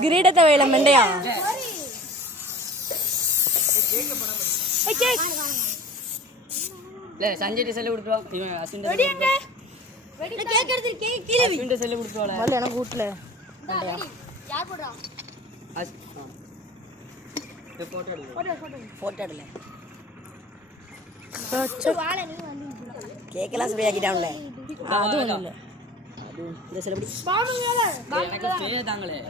கிரீடத்தை வேலை மண்டையா சஞ்சய் செல்லு கொடுத்துருவான் செல்லு கொடுத்துருவாள் எனக்கு வீட்டுல போட்டோ எடுல கேக்கெல்லாம் சுவையாக்கிட்டான்ல அது ஒன்றும் இல்லை இந்த செல்லு தாங்களே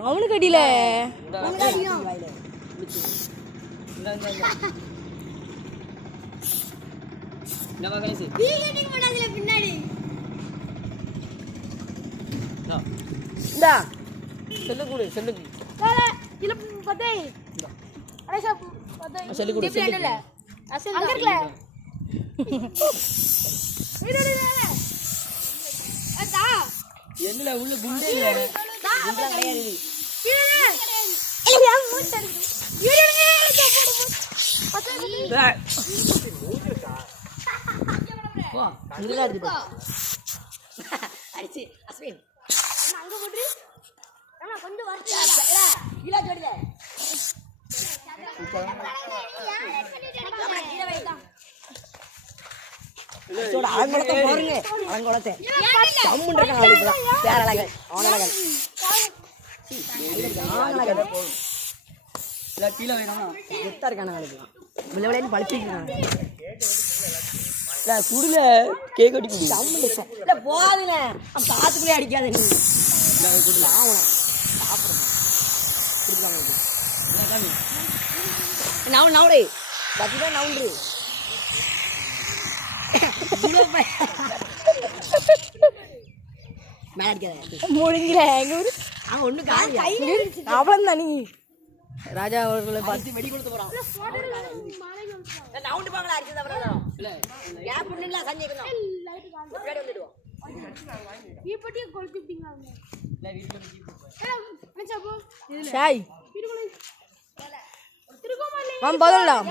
அவனுக்கு அடியில பின்னாடி செல்லு கொடு செல்லு செல்லு கொடு என்ன உள்ள குண்டே இல்ல அடிச்சு அஸ்வின் கொஞ்சம் அலங்கோலத்தை போறீங்க அலங்கோலத்தை சம்முன் இருக்கான் பேரழகன் அவனழகன் கீழே வேணும் கெத்தா இருக்கான வேலைக்கு விளையாடி பழிச்சிருக்காங்க குடுல கேக் கட்டி குடி சம்முன் இல்ல போதுங்க காத்துக்குள்ளே அடிக்காத நீ நவுடே பத்திதான் நவுண்டு மேல அடிக்காத முடிங்கல எங்க ஊரு அவன் ஒண்ணு அவன் தான் நீ ராஜா அவர்களை பார்த்து வெடி கொடுத்து போறான் நவுண்டு பாங்களா அடிச்சது அப்புறம் இல்ல கேப் பண்ணீங்களா சஞ்சய்க்கு முன்னாடி வந்துடுவோம் ஈப்பட்டிய கொளுத்திட்டீங்க இல்ல வீட்ல போய் ஷாய் போதலாம்